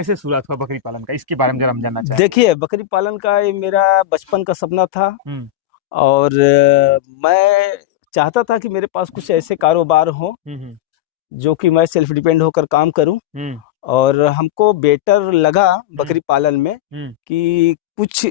कैसे शुरुआत हुआ बकरी पालन का, इसके बारे में जरा हम जानना चाहें। देखिए, बकरी पालन का ये मेरा बचपन का सपना था। हम्म। और मैं चाहता था कि मेरे पास कुछ ऐसे कारोबार हो हम्म। जो कि मैं सेल्फ डिपेंड होकर काम करूं। हम्म। और हमको बेटर लगा हम्म। बकरी पालन में हम्म। कि कुछ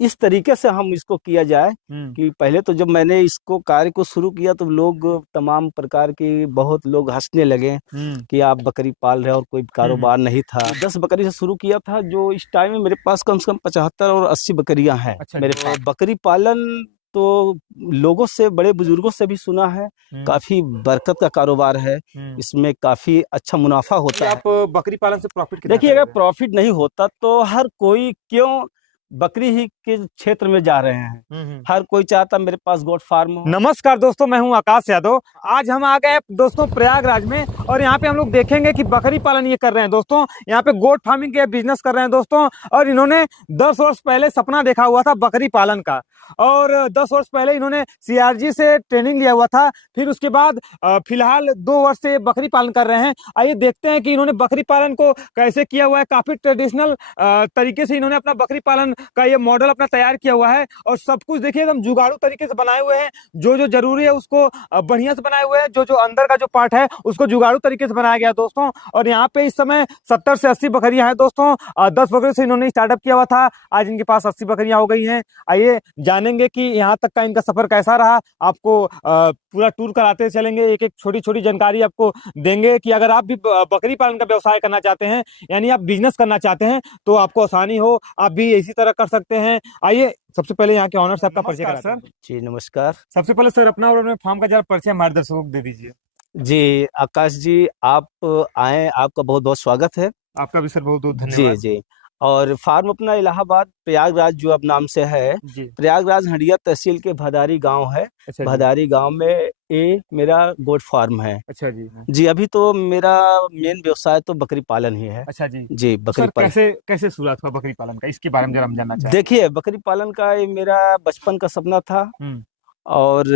इस तरीके से हम इसको किया जाए हम्म। कि पहले तो जब मैंने इसको कार्य को शुरू किया तो लोग तमाम प्रकार की बहुत लोग हंसने लगे हम्म। कि आप बकरी पाल रहे हो, और कोई कारोबार नहीं था। 10 बकरी से शुरू किया था, जो इस टाइम में मेरे पास कम से कम 75 और 80 बकरियां हैं अच्छा मेरे जी। पास। बकरी पालन तो लोगों से, बड़े बुजुर्गों से भी सुना है, काफी बरकत का कारोबार है। इसमें काफी अच्छा मुनाफा होता है। आप बकरी पालन से प्रॉफिट कितना देखिए, अगर करोगे? प्रॉफिट नहीं होता तो हर कोई क्यों बकरी ही के क्षेत्र में जा रहे हैं। हर कोई चाहता मेरे पास गोट फार्म हो। नमस्कार दोस्तों, मैं हूं आकाश यादव। आज हम आ गए दोस्तों प्रयागराज में, और यहाँ पे हम लोग देखेंगे कि बकरी पालन ये कर रहे हैं दोस्तों। यहाँ पे गोट फार्मिंग के बिजनेस कर रहे हैं दोस्तों। और इन्होंने 10 वर्ष पहले सपना देखा हुआ था बकरी पालन का, और 10 वर्ष पहले इन्होंने सीआरजी से ट्रेनिंग लिया हुआ था। फिर उसके बाद फिलहाल 2 वर्ष से बकरी पालन कर रहे हैं। आइए देखते हैं कि इन्होंने बकरी पालन को कैसे किया हुआ है। काफी ट्रेडिशनल तरीके से इन्होंने अपना बकरी पालन का ये मॉडल अपना तैयार किया हुआ है, और सब कुछ देखिए एकदम जुगाड़ू तरीके से बनाए हुए हैं। जो जो जरूरी है उसको बढ़िया से बनाए हुए हैं। जो जो अंदर का जो पार्ट है उसको जुगाड़ू तरीके से बनाया गया दोस्तों। और यहाँ पे इस समय 70 से 80 बकरियां हैं दोस्तों। 10 बकरियों से इन्होंने स्टार्टअप किया हुआ था, आज इनके पास 80 बकरियां हो गई हैं। आइए जानेंगे कि यहाँ तक का इनका सफर कैसा रहा। आपको पूरा टूर कराते चलेंगे, एक एक छोटी छोटी जानकारी आपको देंगे कि अगर आप भी बकरी पालन का व्यवसाय करना चाहते हैं, यानी आप बिजनेस करना चाहते हैं, तो आपको आसानी हो, आप भी इसी तरह कर सकते हैं। आइए सबसे पहले यहाँ के ऑनर साहब का परिचय कराते हैं। जी नमस्कार। सबसे पहले सर अपना और अपने फार्म का जरा परिचय हमारे दर्शकों को दे दीजिए। जी आकाश जी, आप आए, आपका बहुत बहुत स्वागत है। आपका भी सर बहुत बहुत जी धन्यवाद। जी। और फार्म अपना इलाहाबाद प्रयागराज जो अब नाम से है। जी। प्रयागराज हंडिया तहसील के भदारी गांव है। अच्छा जी। भदारी गांव में ये मेरा गोट फार्म है। अच्छा जी। जी, अभी तो मेरा मेन व्यवसाय तो बकरी पालन ही है। अच्छा जी। जी, बकरी सर पालन। कैसे कैसे शुरुआत हुआ बकरी पालन का, इसके बारे में जरा हम जानना चाहें। देखिए, बकरी पालन का ये मेरा बचपन का सपना था। हम्म। और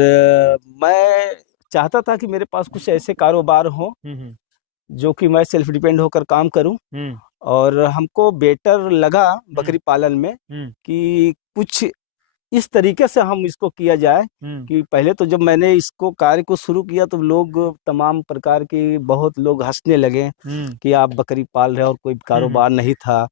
मैं चाहता था कि मेरे पास कुछ ऐसे कारोबार हो हम्म। जो कि मैं सेल्फ डिपेंड होकर काम करूं। हम्म। और हमको बेटर लगा हम्म। बकरी पालन में हम्म। कि कुछ इस तरीके से हम इसको किया जाए कि पहले तो जब मैंने इसको कार्य को शुरू किया तो लोग तमाम प्रकार की बहुत लोग हंसने लगे कि आप बकरी पाल रहे हो, और कोई कारोबार नहीं था।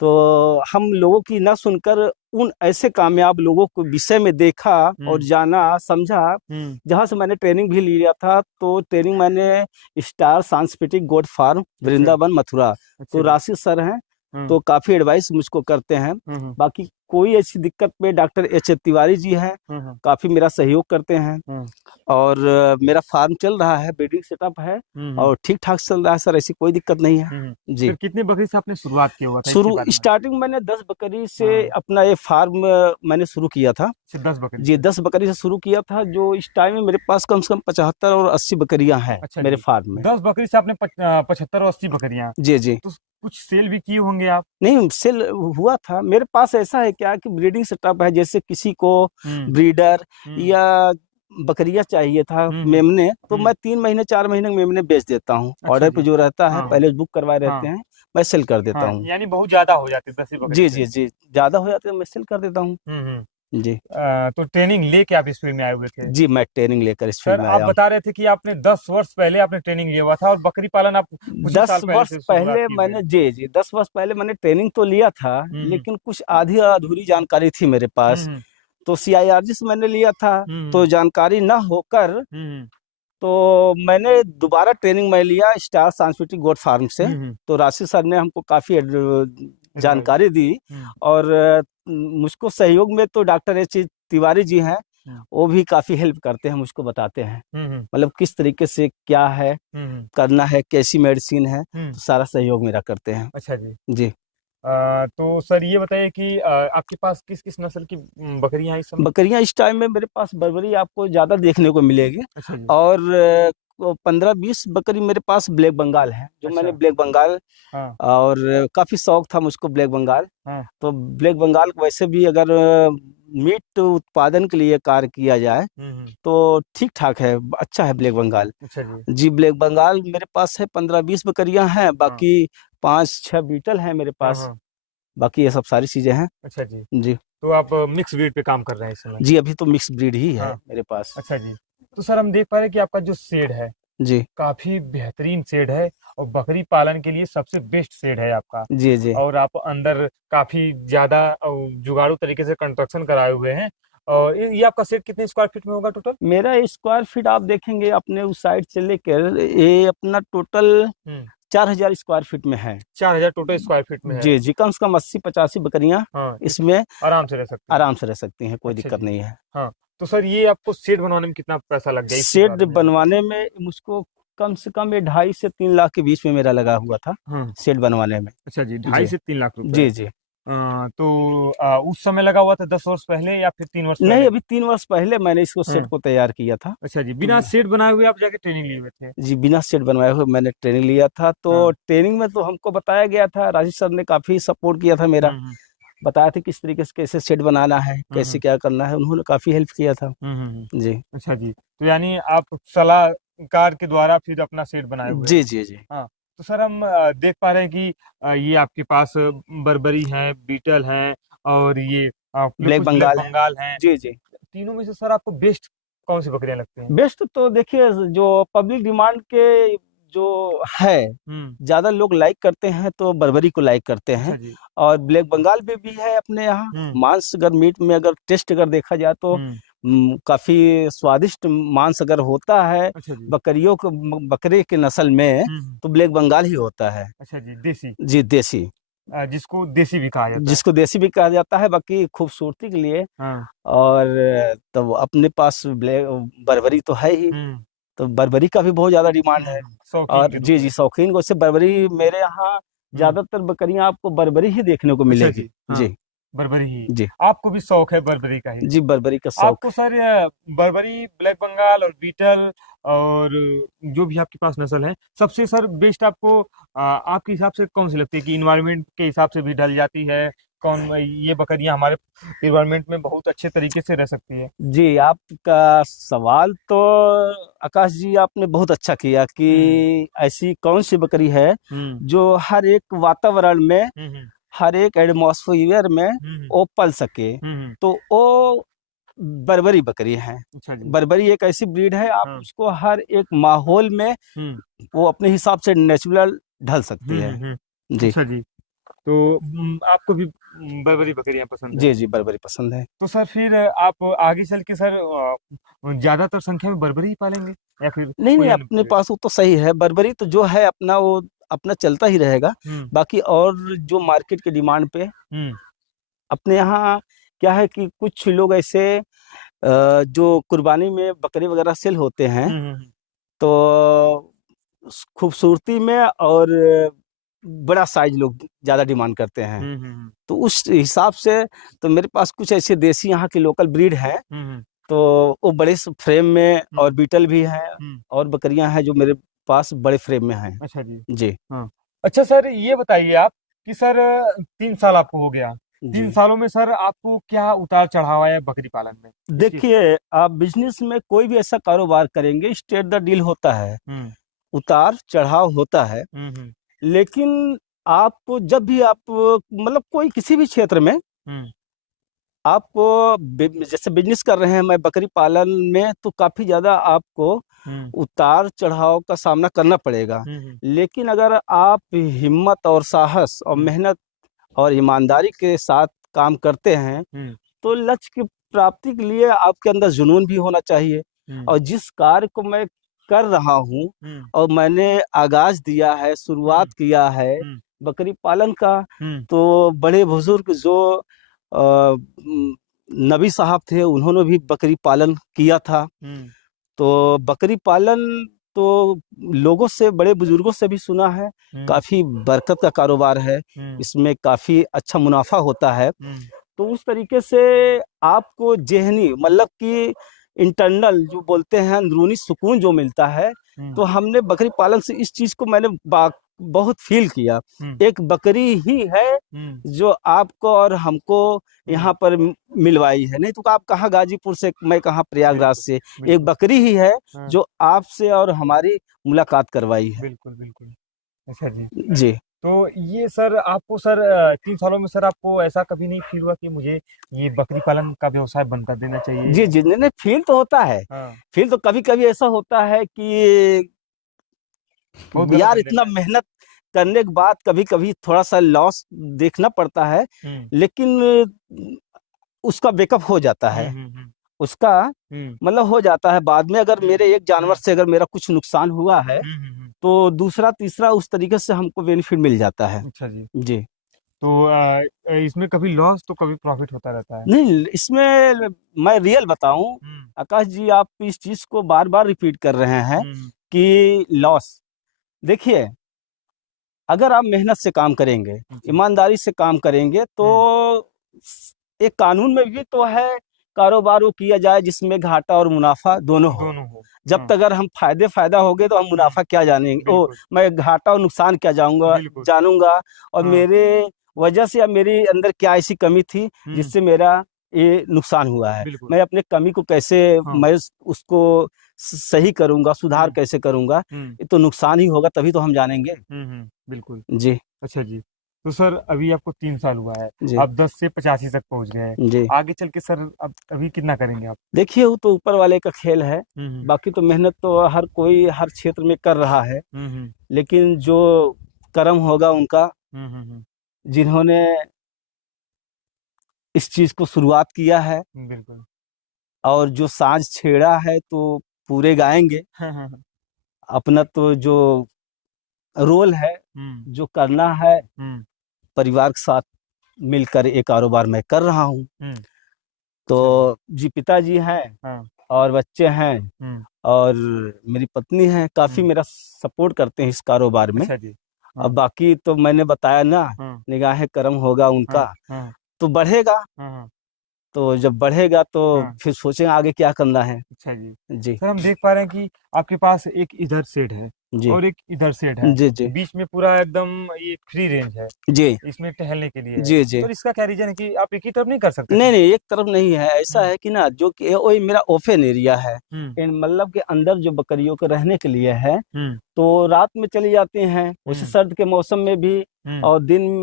तो हम लोगों की ना सुनकर उन ऐसे कामयाब लोगों को विषय में देखा और जाना समझा। जहां से मैंने ट्रेनिंग भी लिया था, तो ट्रेनिंग मैंने स्टार सांस्कृतिक गोट फार्म वृंदावन मथुरा, तो राशि सर हैं, तो काफी एडवाइस मुझको करते हैं। बाकी कोई ऐसी दिक्कत पे डॉक्टर एच तिवारी जी हैं, काफी मेरा सहयोग करते हैं। और मेरा फार्म चल रहा है, ब्रीडिंग सेटअप है, और ठीक ठाक चल रहा है सर, ऐसी कोई दिक्कत नहीं है। जी। फिर कितने बकरी से आपने शुरुआत किया हुआ था? शुरू स्टार्टिंग मैंने 10 बकरी से अपना ये फार्म मैंने शुरू किया था। 10 बकरी? जी, 10 बकरी से शुरू किया था, जो इस टाइम में मेरे पास कम से कम 75 और 80 बकरियां हैं। अच्छा मेरे फार्म में 10 बकरी से आपने 75 और 80 बकरियां। जी जी। तो कुछ सेल भी किए होंगे आप? नहीं, सेल हुआ था। मेरे पास ऐसा है क्या कि ब्रीडिंग सेटअप है, जैसे किसी को ब्रीडर या बकरियां चाहिए था मेमने, तो मैं 3 महीने 4 महीने में मेमने बेच देता हूँ। ऑर्डर पे जो रहता है, पहले बुक करवाए रहते हैं, मैं सेल कर देता हूँ। यानी बहुत ज्यादा हो जाते 10 बकरी? जी जी जी, ज्यादा हो जाते हैं, मैं सेल कर देता हूँ। जी। तो ट्रेनिंग लेके आप इस फील्ड में आए हुए थे? जी, मैं ट्रेनिंग लेकर इस फील्ड में आया हूं। आप बता रहे थे कि आपने 10 वर्ष पहले आपने ट्रेनिंग लिया हुआ था, और बकरी पालन आप 10 वर्ष पहले मैंने, जी जी, 10 वर्ष पहले मैंने ट्रेनिंग तो लिया था, लेकिन कुछ आधी अधूरी जानकारी थी मेरे पास। तो CIRG से मैंने लिया था, तो जानकारी ना होकर तो मैंने दोबारा ट्रेनिंग में लिया स्टार सांस्कृतिक गोट फार्म से। तो राशि सर ने हमको काफी जानकारी दी, और मुझको सहयोग में तो डॉक्टर एच तिवारी जी हैं, वो भी काफी हेल्प करते हैं, मुझको बताते हैं मतलब किस तरीके से क्या है करना है, कैसी मेडिसिन है, तो सारा सहयोग मेरा करते हैं। अच्छा जी। जी। तो सर ये बताइए कि आपके पास किस किस नस्ल की बकरियां हैं इस समय? बकरियां इस टाइम में मेरे पास बर्बरी आपको ज्यादा देखने को मिलेगी। अच्छा जी। और 15-20 बकरी मेरे पास ब्लैक बंगाल है, जो मैंने ब्लैक बंगाल, और काफी शौक था मुझको ब्लैक बंगाल। तो ब्लैक बंगाल वैसे भी अगर मीट उत्पादन के लिए कार्य किया जाए तो ठीक ठाक है, अच्छा है ब्लैक बंगाल। अच्छा जी। जी, ब्लैक बंगाल मेरे पास है, 15-20 बकरियां हैं। बाकी 5-6 बीटल हैं मेरे हाँ पास। हाँ। बाकी ये सब सारी चीजें हैं। अच्छा जी। जी तो आप मिक्स ब्रीड पे काम कर रहे हैं इस समय? जी, अभी तो मिक्स ब्रीड ही है हाँ। मेरे पास। अच्छा जी। तो सर हम देख पा रहे हैं कि आपका जो शेड है जी काफी बेहतरीन शेड है और बकरी पालन के लिए सबसे बेस्ट शेड है आपका। जी जी और आप अंदर काफी ज्यादा जुगाड़ू तरीके से कंस्ट्रक्शन कराए हुए हैं। और ये आपका शेड कितने स्क्वायर फीट में होगा टोटल? मेरा स्क्वायर फीट आप देखेंगे अपने उस साइड से लेकर ये अपना टोटल 4000 स्क्वायर फीट में है। 4000 टोटल स्क्वायर फीट में है। जी जी, कम से कम 80-85 बकरियां हाँ, इसमें आराम से रह सकते हैं। आराम से रह सकती हैं, कोई अच्छा दिक्कत जी। नहीं है। हाँ। तो सर ये आपको शेड बनवाने में कितना पैसा लग गया, इस चीज के शेड बारे में जानिए। बनवाने में मुझको कम से कम ये 2.5 से 3 लाख के बीच में मेरा लगा हुआ था हाँ। शेड बनवाने में। अच्छा जी, जी 2.5 से 3 लाख रुपए। जी जी। तो उस समय लगा हुआ था 10 वर्ष पहले या फिर 3 वर्ष नहीं, पहले? अभी 3 वर्ष पहले मैंने इसको शेड हाँ। को तैयार किया था। अच्छा जी, तो बिना शेड बनाए हुए आप जाके ट्रेनिंग लिए हुए थे? जी, बिना शेड बनवाए हुए मैंने ट्रेनिंग लिया था। तो हाँ। ट्रेनिंग में तो हमको बताया गया था, राजेश सर ने काफी सपोर्ट किया था मेरा, हम्म बताया था किस तरीके से कैसे शेड बनाना है, कैसे हम्म क्या करना है, उन्होंने काफी हेल्प किया था। जी अच्छा जी, तो यानी आप सलाहकार के द्वारा फिर अपना शेड बनाए हुए जी हैं। जी जी हाँ। तो सर हम देख पा रहे हैं कि ये आपके पास बर्बरी है, बीटल है और ये ब्लैक कुछ ब्लैक बंगाल है। बंगाल है। जी जी। तीनों में से सर आपको बेस्ट कौन सी बकरियां लगती हैं? बेस्ट तो देखिए, जो पब्लिक डिमांड के जो है, ज्यादा लोग लाइक करते हैं तो बर्बरी को लाइक करते अच्छा हैं। जी। और ब्लैक बंगाल में भी है अपने यहाँ। मांस अगर मीट में अगर टेस्ट अगर देखा जाए तो काफी स्वादिष्ट मांस अगर होता है अच्छा जी। बकरियों को, बकरे के नस्ल में, तो ब्लैक बंगाल ही होता है। अच्छा जी, देसी। जी देसी, जिसको देसी भी कहा जाता है। जिसको देसी भी कहा जाता है। बाकी खूबसूरती के लिए हाँ। और तब अपने पास ब्लैक बर्बरी तो है ही, तो बर्बरी का भी बहुत ज्यादा डिमांड है। शौकीन और के जी रूप जी, में। शौकीन को से बर्बरी मेरे यहाँ ज्यादातर बकरियां आपको बर्बरी ही देखने को अच्छा मिलेगी। जी। हाँ, जी बर्बरी ही। जी आपको भी शौक है बर्बरी का ही? जी, बर्बरी का शौक। आपको सर बर्बरी, ब्लैक बंगाल और बीटल और जो भी आपके पास नस्ल है, सबसे सर बेस्ट आपको आपके हिसाब से कौन सी लगती है कि इन्वायरमेंट के हिसाब से भी ढल जाती है? कौन ये बकरियां हमारे इन्वायरमेंट में बहुत अच्छे तरीके से रह सकती है? जी, आपका सवाल तो आकाश जी आपने बहुत अच्छा किया कि ऐसी कौन सी बकरी है जो हर एक वातावरण में, हर एक एटमॉस्फेयर में वो पल सके। तो वो बर्बरी बकरी है। अच्छा जी। बर्बरी एक ऐसी ब्रीड है, आप उसको हर एक माहौल में वो अपने हिसाब से नेचुरल ढल सकती है। जी अच्छा जी। तो आपको भी बर्बरी बकरियां पसंद है? जी जी, बर्बरी पसंद है। तो सर फिर आप आगे चल के सर ज्यादातर संख्या में बर्बरी ही पालेंगे या फिर नहीं कोई नहीं, अन्य अपने breed? पास वो तो सही है, बर्बरी तो जो है अपना वो अपना चलता ही रहेगा। बाकी और जो मार्केट के डिमांड पे अपने यहाँ क्या है कि कुछ लोग ऐसे जो कुर्बानी में बकरे वगैरह सेल होते हैं, तो खूबसूरती में और बड़ा साइज लोग ज्यादा डिमांड करते हैं। तो उस हिसाब से तो मेरे पास कुछ ऐसे देसी यहाँ की लोकल ब्रीड है, तो वो बड़े फ्रेम में, और बीटल भी है, और बकरियां हैं जो मेरे पास बड़े फ्रेम में हैं। अच्छा जी। जी हाँ। अच्छा सर ये बताइए आप कि सर 3 साल आपको हो गया, 3 सालों में सर आपको क्या उतार चढ़ाव आया बकरी पालन में? देखिए, आप बिजनेस में कोई भी ऐसा कारोबार करेंगे, स्टेट द डील होता है, उतार चढ़ाव होता है। लेकिन आपको जब भी आप मतलब कोई किसी भी क्षेत्र में आपको जैसे बिजनेस कर रहे हैं, मैं बकरी पालन में, तो काफी ज्यादा आपको उतार चढ़ाव का सामना करना पड़ेगा। लेकिन अगर आप हिम्मत और साहस और मेहनत और ईमानदारी के साथ काम करते हैं, तो लक्ष्य की प्राप्ति के लिए आपके अंदर जुनून भी होना चाहिए। और जिस कार्य को मैं कर रहा हूँ और मैंने आगाज दिया है, शुरुआत किया है बकरी पालन का, तो बड़े बुजुर्ग जो नबी साहब थे, उन्होंने भी बकरी पालन किया था। तो बकरी पालन तो लोगों से, बड़े बुजुर्गों से भी सुना है, काफी बरकत का कारोबार है, इसमें काफी अच्छा मुनाफा होता है। तो उस तरीके से आपको जेहनी मतलब कि इंटरनल जो बोलते हैं, अंदरूनी सुकून जो मिलता है, तो हमने बकरी पालन से इस चीज को मैंने बहुत फील किया। एक बकरी ही है जो आपको और हमको यहाँ पर मिलवाई है, नहीं तो आप कहाँ गाजीपुर से, मैं कहाँ प्रयागराज से, एक बकरी ही है जो आपसे और हमारी मुलाकात करवाई है। बिल्कुल बिल्कुल। अच्छा जी। जी तो ये सर आपको सर 3 सालों में सर आपको ऐसा कभी नहीं फील हुआ कि मुझे ये बकरी पालन का व्यवसाय बंद कर देना चाहिए? जी जी, नहीं नहीं, फील तो होता है। हाँ, फील तो कभी कभी ऐसा होता है कि बहुत गलत यार कर इतना देता है। मेहनत करने के बाद कभी कभी थोड़ा सा लॉस देखना पड़ता है, हम्म लेकिन उसका बैकअप हो जाता हम्म है। हम्म उसका हम्म मतलब हो जाता है बाद में। अगर हम्म मेरे एक जानवर हम्म से अगर मेरा कुछ नुकसान हुआ है हम्म। तो दूसरा तीसरा उस तरीके से हमको बेनिफिट मिल जाता है। अच्छा जी। जी। तो इसमें कभी लॉस तो कभी प्रॉफिट होता रहता है। नहीं, इसमें मैं रियल बताऊं हम्म आकाश जी, आप इस चीज को बार बार रिपीट कर रहे हैं हम्म कि लॉस। देखिए, अगर आप मेहनत से काम करेंगे, जी, ईमानदारी से काम करेंगे तो हम्म एक कानून में भी तो है, कारोबार वो किया जाए जिसमें घाटा और मुनाफा दोनों हो। दोनों हो। जब हाँ, तक अगर हम फायदा हो गए तो हम हम्म मुनाफा क्या जानेंगे, ओ बिल्कुल मैं घाटा और नुकसान क्या बिल्कुल। जानूंगा, और हाँ, मेरे वजह से या मेरे अंदर क्या ऐसी कमी थी हम्म जिससे मेरा ये नुकसान हुआ है। बिल्कुल। मैं अपने कमी को कैसे हाँ, मैं उसको सही करूंगा, सुधार हम्म कैसे करूंगा। हम्म ये तो नुकसान ही होगा तभी तो हम जानेंगे। बिल्कुल। जी अच्छा जी। तो सर अभी आपको 3 साल हुआ है, जी आप 10 से 85 तक पहुंच गए हैं। जी। आगे चल के सर अब अभी कितना करेंगे आप? देखिए, वो तो ऊपर वाले का खेल है। हम्म बाकी तो मेहनत तो हर कोई हर क्षेत्र में कर रहा है, हम्म लेकिन जो कर्म होगा उनका, हम्म। जिन्होंने इस चीज को शुरुआत किया है बिल्कुल। और जो साज छेड़ा है तो पूरे गाएंगे। हाँ। अपना तो जो रोल है, हम्म जो करना है, हम्म परिवार के साथ मिलकर एक कारोबार मैं कर रहा हूँ। अच्छा जी। तो जी, पिताजी हैं हाँ। और बच्चे हैं हम्म और मेरी पत्नी है, काफी हम्म मेरा सपोर्ट करते हैं इस कारोबार में। अच्छा जी। हाँ अब बाकी तो मैंने बताया ना, हाँ निगाहे करम होगा हाँ उनका हाँ तो बढ़ेगा। हाँ तो जब बढ़ेगा तो हाँ। फिर सोचेंगे आगे क्या करना है। अच्छा जी। जी सर हम देख पा रहे हैं कि आपके पास एक इधर शेड है जी और एक इधर शेड है, जी जी बीच में पूरा एकदम ये फ्री रेंज है, जी इसमें टहलने के लिए है। जी जी। तो इसका क्या रीजन है कि आप एक ही तरफ नहीं कर सकते थे? नहीं नहीं, एक तरफ नहीं है। ऐसा हम्म है कि ना, जो कि वही मेरा ओपन एरिया है, हम्म मतलब के अंदर जो बकरियों के रहने के लिए है। हम्म तो रात में चली जाती हैं, उसी हम्म सर्द के मौसम में भी, हम्म और दिन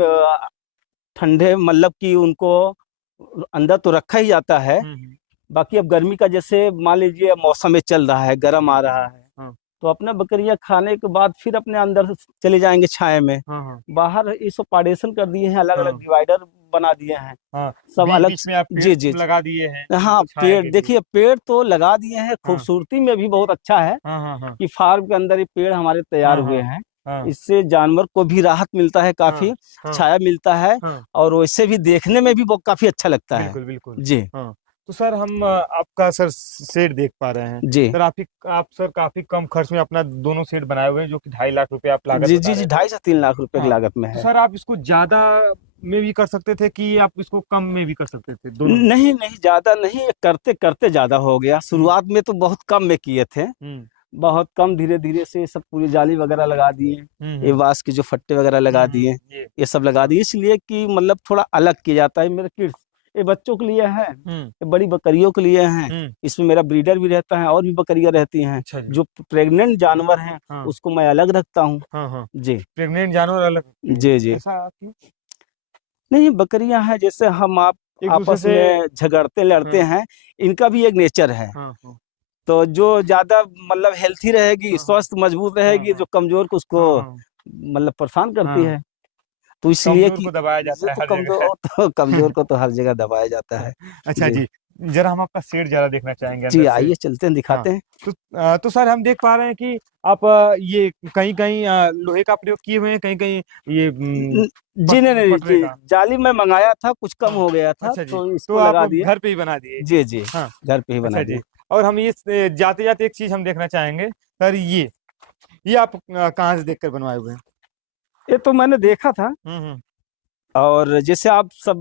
ठंडे, मतलब कि उनको अंदर तो रखा ही जाता है। हम्म बाकी अब गर्मी का जैसे मान लीजिए मौसम में चल रहा है, गर्म आ रहा है, हाँ तो अपना बकरियां खाने के बाद फिर अपने अंदर से चले जाएंगे छाए में। हाँ हाँ बाहर इसको पार्टीशन कर दिए हैं, अलग अलग हाँ डिवाइडर बना दिए हैं, हाँ। सब बीच अलग। बीच में आप पेड़ जी जी जी। लगा दिए हैं हाँ, उनको छाया पेड़ के लिए। देखिए, पेड़ तो लगा दिए हैं, हाँ खूबसूरती में भी बहुत अच्छा है हाँ हाँ हाँ कि फार्म के अंदर ये पेड़ हमारे तैयार हाँ हुए हाँ हैं। हाँ इससे जानवर को भी राहत मिलता है, हाँ काफी हाँ छाया मिलता है, हाँ और वैसे भी देखने में भी बहुत काफी अच्छा लगता है। बिल्कुल बिल्कुल। जी हाँ। तो सर हम आपका सर सेट देख पा रहे हैं जी सर, आप सर काफी कम खर्च में अपना दोनों सेट बनाए हुए हैं, जो कि 2.5 लाख रुपए आप लागत जी बता जी जी, रहे थे। 2.5 से 3 लाख रुपए की हाँ। लागत में तो है। सर आप इसको ज्यादा में भी कर सकते थे कि आप इसको कम में भी कर सकते थे, दोनों में? नहीं नहीं, ज्यादा नहीं, ये करते करते ज्यादा हो गया। हम्म शुरुआत में तो बहुत कम में किए थे, हम्म बहुत कम, धीरे धीरे से सब पूरी जाली वगैरह लगा दिए, ये हम्म बांस के जो फट्टे वगैरह लगा दिए, ये। ये सब लगा हाँ। दिए, इसलिए कि मतलब थोड़ा अलग किया जाता है। मेरे किड्स, ये बच्चों के लिए है, हम्म ये बड़ी बकरियों के लिए हैं। हम्म इसमें मेरा ब्रीडर भी रहता है और भी बकरियां रहती हैं। अच्छा जी। जो प्रेग्नेंट जानवर हैं हाँ उसको मैं अलग रखता हूँ। हाँ। जी प्रेग्नेंट जानवर अलग रखते हैं, जी जी। ऐसा क्यों? नहीं, बकरियां हैं जैसे हम आप एक दूसरे आपस से। में झगड़ते लड़ते हाँ हैं, इनका भी एक नेचर है। हाँ हाँ तो जो ज्यादा मतलब हेल्थी रहेगी, हाँ स्वस्थ मजबूत हाँ रहेगी, हाँ जो कमजोर को उसको हाँ हाँ मतलब परेशान करती हाँ। है। तो इसलिए कमजोर कि को दबाया ये जाता है तो हर जगह। कमजोर तो कमजोर को तो हर जगह दबाया जाता है। अच्छा जी जी। जरा हम आपका सेट जरा देखना चाहेंगे जी, अंदर से। आइए चलते हैं, हाँ। दिखाते हैं। तो सर हम देख पा रहे हैं कि आप ये कहीं कहीं लोहे का प्रयोग किए हुए हैं, कहीं कहीं ये जी नहीं नहीं पटरे जी, का। जाली में मंगाया था, कुछ कम हाँ। हो गया था अच्छा जी। तो तो इसको आप लगा दिए। घर पे ही बना दिए? जी जी, हाँ। घर पे ही बना अच्छा दिए। जी। और हम ये जाते जाते एक चीज हम देखना चाहेंगे सर, ये आप कहाँ से देखकर बनवाए हुए हैं? ये तो मैंने देखा था, हम्म। और जैसे आप सब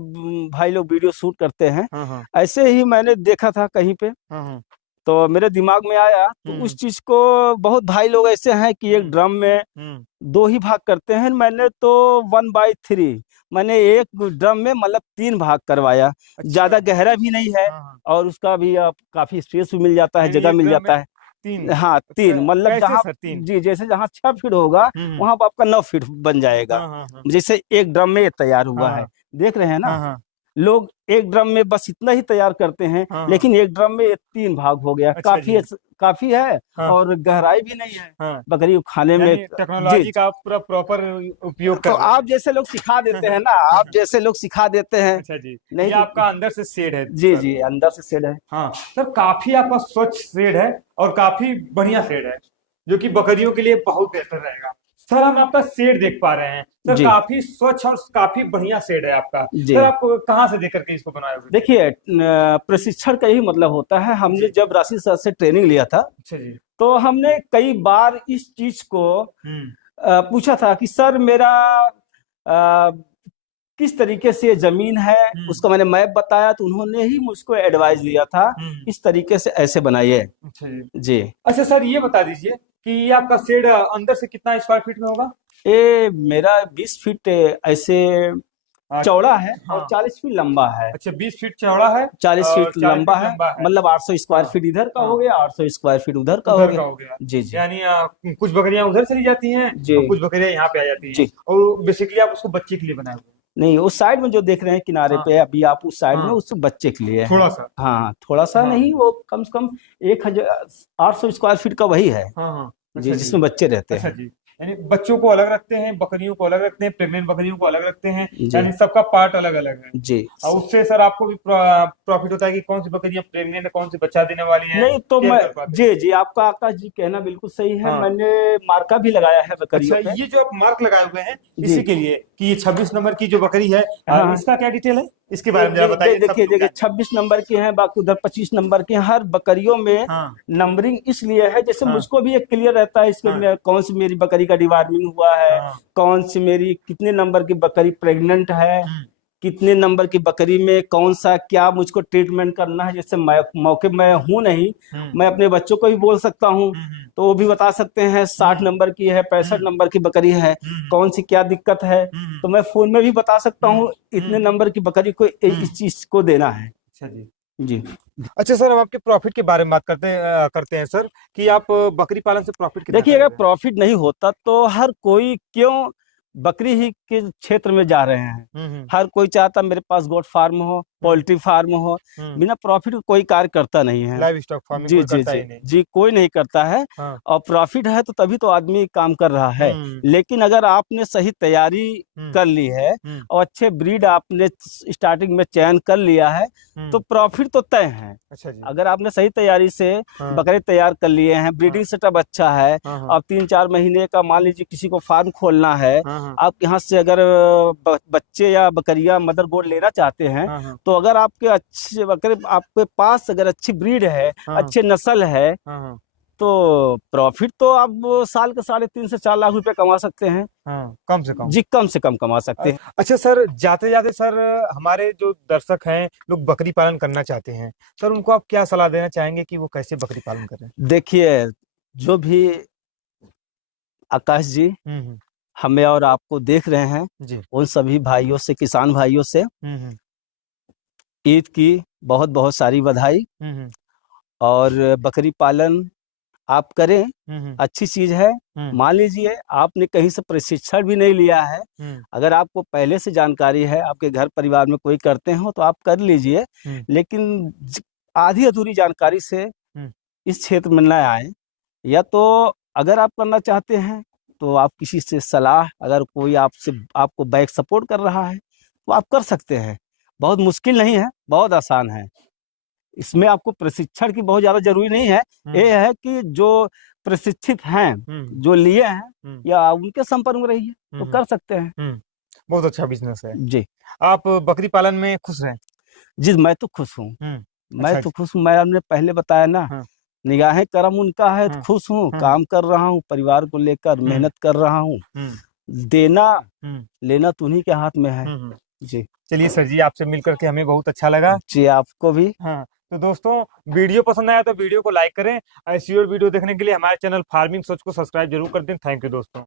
भाई लोग वीडियो शूट करते हैं, हाँ हाँ ऐसे ही मैंने देखा था कहीं पे, हाँ तो मेरे दिमाग में आया। तो हम्म उस चीज को बहुत भाई लोग ऐसे हैं कि एक हम्म ड्रम में हम्म 2 ही भाग करते हैं, मैंने तो 1/3, मैंने एक ड्रम में मतलब 3 भाग करवाया। अच्छा। ज्यादा गहरा भी नहीं है, हाँ हाँ। और उसका भी काफी स्पेस भी मिल जाता है, यानी जगह एक मिल ड्रम में जाता है। 3? हाँ 3, मतलब कैसे जहाँ सर 3? जी जैसे जहाँ 6 फीट होगा वहां पर आपका 9 फीट बन जाएगा। हाँ हाँ हाँ जैसे एक ड्रम में ये तैयार हुआ हाँ है, देख रहे हैं हाँ ना। हाँ लोग एक ड्रम में बस इतना ही तैयार करते हैं, हाँ हाँ। लेकिन एक ड्रम में ये 3 भाग हो गया, अच्छा जी। काफी है हाँ और गहराई भी नहीं है, हाँ, बकरी को खाने में। यानी जी टेक्नोलॉजी का आप पूरा प्रॉपर उपयोग तो कर रहे आप जैसे लोग सिखा देते हैं ना, आप जैसे लोग सिखा देते हैं। अच्छा जी, नहीं ये तो आपका अंदर से शेड है जी सर? जी अंदर से शेड है। हाँ सर, काफी आपका स्वच्छ शेड है और काफी बढ़िया शेड है, जो कि बकरियों के लिए बहुत बेहतर रहेगा। सर हम आपका शेड देख पा रहे हैं सर, जी काफी स्वच्छ और काफी बढ़िया शेड है आपका। जी सर आप कहाँ से देख करके इसको बनाए हुए? देखिए प्रशिक्षण का यही मतलब होता है। हमने जी। जब राशि सर से ट्रेनिंग लिया था, अच्छा जी। तो हमने कई बार इस चीज को हम्म पूछा था कि सर मेरा अ, किस तरीके से जमीन है, हम्म उसको मैंने मैप बताया तो उन्होंने ही मुझको एडवाइस दिया था हम्म। इस तरीके से ऐसे बनाइए। अच्छा जी। जी अच्छा सर ये बता दीजिए कि ये आपका शेड अंदर से कितना स्क्वायर फीट में होगा? ये मेरा 20 फीट ऐसे हाँ चौड़ा है और हाँ। 40 फीट लंबा है। अच्छा 20 फीट चौड़ा है 40 और फीट 40 लंबा फीट है, लंबा है। मतलब 800 स्क्वायर हाँ फीट इधर का हो हाँ, गया, 800 स्क्वायर फीट उधर का हो उधर का गया। हो गया। जी जी यानी कुछ बकरियां उधर चली जाती हैं जी और कुछ बकरियां यहाँ पे आ जाती हैं, जी। और बेसिकली आप उसको बच्चे के लिए बनाए हुए हैं। नहीं उस साइड में जो देख रहे हैं किनारे हाँ पे, अभी आप उस साइड में हाँ, उस बच्चे के लिए है। थोड़ा सा। हाँ थोड़ा सा हाँ नहीं, वो कम से कम 1800 स्क्वायर फीट का वही है हाँ हाँ। जी, अच्छा जी। जिसमें बच्चे रहते अच्छा हैं। जी, यानी बच्चों को अलग रखते हैं, बकरियों को अलग रखते हैं, प्रेग्नेंट बकरियों को अलग रखते हैं, जी यानी सबका पार्ट अलग अलग है। जी। और उससे सर आपको भी प्रॉफिट होता है कि कौन सी बकरियां प्रेग्नेंट है, कौन सी बच्चा देने वाली है, नहीं तो केयर मैं कर पाते हैं। जी जी आपका आकाश जी कहना बिल्कुल सही है। हाँ। मैंने मार्का भी लगाया है अच्छा, बकरियों पे। ये जो आप मार्क लगाए हुए हैं जी इसी के लिए कि ये 26 नंबर की जो बकरी है, हाँ इसका क्या डिटेल है, इसके बारे में जरा बताइए, सब देखिए लोग देखिए जानें। 26 नंबर के हैं, बाकी उधर 25 नंबर के हैं। हर बकरियों में हाँ नंबरिंग इसलिए है जैसे हाँ मुझको भी एक क्लियर रहता है इसके हाँ में कौन सी मेरी बकरी का डिवार्मिंग हुआ है, हाँ। कौन सी मेरी कितने नंबर की बकरी प्रेग्नेंट है, हम्म कितने नंबर की बकरी में कौन सा क्या मुझको ट्रीटमेंट करना है। जैसे मैं मौके मैं हूं नहीं, हम्म मैं अपने बच्चों को भी बोल सकता हूँ, हम्म तो वो भी बता सकते हैं 60 नंबर की है, 65 नंबर की बकरी है, हम्म कौन सी क्या दिक्कत है। हम्म तो मैं फोन में भी बता सकता हूँ इतने हम्म। नंबर की बकरी को इस चीज को देना है। अच्छा जी। जी अच्छा सर, हम आपके प्रॉफिट के बारे में बात करते हैं सर, कि आप बकरी पालन से प्रॉफिट कितना देखिए कर अगर रहे हैं? प्रॉफिट नहीं होता तो हर कोई क्यों बकरी ही के क्षेत्र में जा रहे हैं। हम्म। हर कोई चाहता मेरे पास गोट फार्म हो, पोल्ट्री फार्म हो, बिना प्रॉफिट कोई कार्य करता नहीं है। लाइव स्टॉक फार्मिंग जी कोई जी करता जी ही नहीं। जी कोई नहीं करता है। हाँ। और प्रॉफिट है तो तभी तो आदमी काम कर रहा है। हम्म लेकिन अगर आपने सही तैयारी हम्म कर ली है हम्म और अच्छे ब्रीड आपने स्टार्टिंग में चयन कर लिया है तो हम्म। प्रॉफिट तो तय है। अच्छा जी। अगर आपने सही तैयारी से हाँ बकरे तैयार कर लिए हैं, हाँ ब्रीडिंग सेटअप अच्छा है, हाँ हाँ अब 3-4 महीने का मान लीजिए किसी को फार्म खोलना है, हाँ हाँ आप यहाँ से अगर बच्चे या बकरियां मदर बोर्ड लेना चाहते हैं, हाँ हाँ तो अगर आपके अच्छे बकरे आपके पास अगर अच्छी ब्रीड है, हाँ अच्छे नस्ल है, हाँ तो प्रॉफिट तो आप साल के 3.5 से 4 लाख रुपए कमा सकते हैं। हाँ, कम से कम। जी कम से कम कमा सकते हैं। अच्छा सर, जाते जाते सर, हमारे जो दर्शक हैं लोग बकरी पालन करना चाहते हैं सर, उनको आप क्या सलाह देना चाहेंगे कि वो कैसे बकरी पालन करें? देखिए जो भी आकाश जी हम्म। हमें और आपको देख रहे हैं, जी। उन सभी भाइयों से, किसान भाइयों से हम्म ईद की बहुत बहुत सारी बधाई। हम्म और बकरी पालन आप करें, हम्म अच्छी चीज है। हम्म मान लीजिए आपने कहीं से प्रशिक्षण भी नहीं लिया है, हम्म अगर आपको पहले से जानकारी है, आपके घर परिवार में कोई करते हो तो आप कर लीजिए। हम्म लेकिन आधी अधूरी जानकारी से हम्म इस क्षेत्र में न आए। या तो अगर आप करना चाहते हैं तो आप किसी से सलाह, अगर कोई आपसे आपको बैक सपोर्ट कर रहा है तो आप कर सकते हैं। बहुत मुश्किल नहीं है, बहुत आसान है। इसमें आपको प्रशिक्षण की बहुत ज्यादा जरूरी नहीं है। ये है कि जो प्रशिक्षित हैं, जो लिए हैं, या उनके संपर्क में रहिए तो कर सकते हैं। बहुत अच्छा बिजनेस है। जी आप बकरी पालन में खुश हैं? जी मैं तो खुश हूँ। मैं अच्छा तो जी। खुश हूँ। मैं हमने पहले बताया ना, हाँ निगाहें करम उनका है तो हाँ खुश हूँ। हाँ काम कर रहा हूँ, परिवार को लेकर मेहनत कर रहा हूँ। देना लेना तो उन्हीं के हाथ में है। जी चलिए सर जी, आपसे मिलकर के हमें बहुत अच्छा लगा। जी आपको भी। हाँ, तो दोस्तों, वीडियो पसंद आया तो वीडियो को लाइक करें। ऐसी और वीडियो देखने के लिए हमारे चैनल फार्मिंग सोच को सब्सक्राइब जरूर कर दें। थैंक यू दोस्तों।